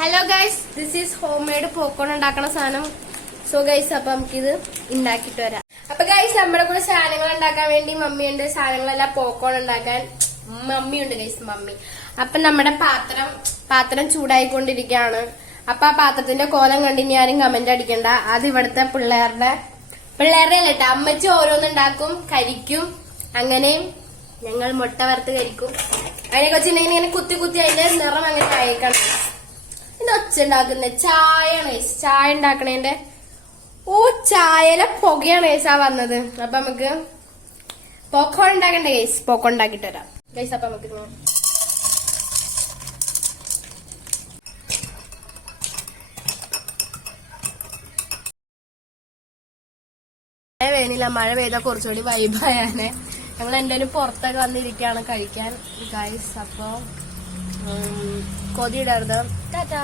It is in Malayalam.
Hello guys, this is home made popcorn ഉണ്ടാക്കണ സാധനം. സോ ഗൈസ്, അപ്പൊ നമുക്കിത് ഉണ്ടാക്കിട്ട് വരാം. അപ്പൊ ഗൈസ്, നമ്മുടെ കൂടെ സാധനങ്ങൾ ഉണ്ടാക്കാൻ വേണ്ടി മമ്മിയുണ്ട്. സാധനങ്ങളെല്ലാം പോപ്കോൺ ഉണ്ടാക്കാൻ മമ്മിയുണ്ട് ഗൈസ്, മമ്മി. അപ്പൊ നമ്മുടെ പാത്രം ചൂടായിക്കൊണ്ടിരിക്കുകയാണ്. അപ്പൊ ആ പാത്രത്തിന്റെ കോലം കണ്ട് ഇനി ആരും കമന്റ് അടിക്കണ്ട. അത് ഇവിടുത്തെ പിള്ളേരുടെ അല്ലട്ടോ, അമ്മച്ചി ഓരോന്നുണ്ടാക്കും, കരിക്കും. അങ്ങനെ ഞങ്ങൾ മുട്ട വറുത്ത് കരിക്കും. അതിനെ വെച്ചിട്ടുണ്ടെങ്കിൽ ഇങ്ങനെ കുത്തി കുത്തി അതിന്റെ നിറം അങ്ങനെ അയക്കണം. ഇത് ഒച്ച ഉണ്ടാക്കുന്നത് ചായയാണ്. ചായ ഉണ്ടാക്കണേന്റെ ചായയിലെ പുകയാണ് ഗൈസ് ആ വന്നത്. അപ്പൊ നമുക്ക് പോപ്കോൺ ഉണ്ടാക്കണ്ടേ ഗൈസ്? പോപ്കോൺ ഉണ്ടാക്കിട്ട് വരാം ഗൈസ്. അപ്പൊ നമുക്ക് മഴ പെയ്യുന്നില്ല. മഴ പെയ്താൽ കുറച്ചുകൂടി വൈബായാനെ. ഞങ്ങൾ എന്തായാലും പുറത്തൊക്കെ വന്നിരിക്കുകയാണ് കഴിക്കാൻ ഗൈസ്. അപ്പൊ കൊതിയിടരുത്. ടാറ്റാ.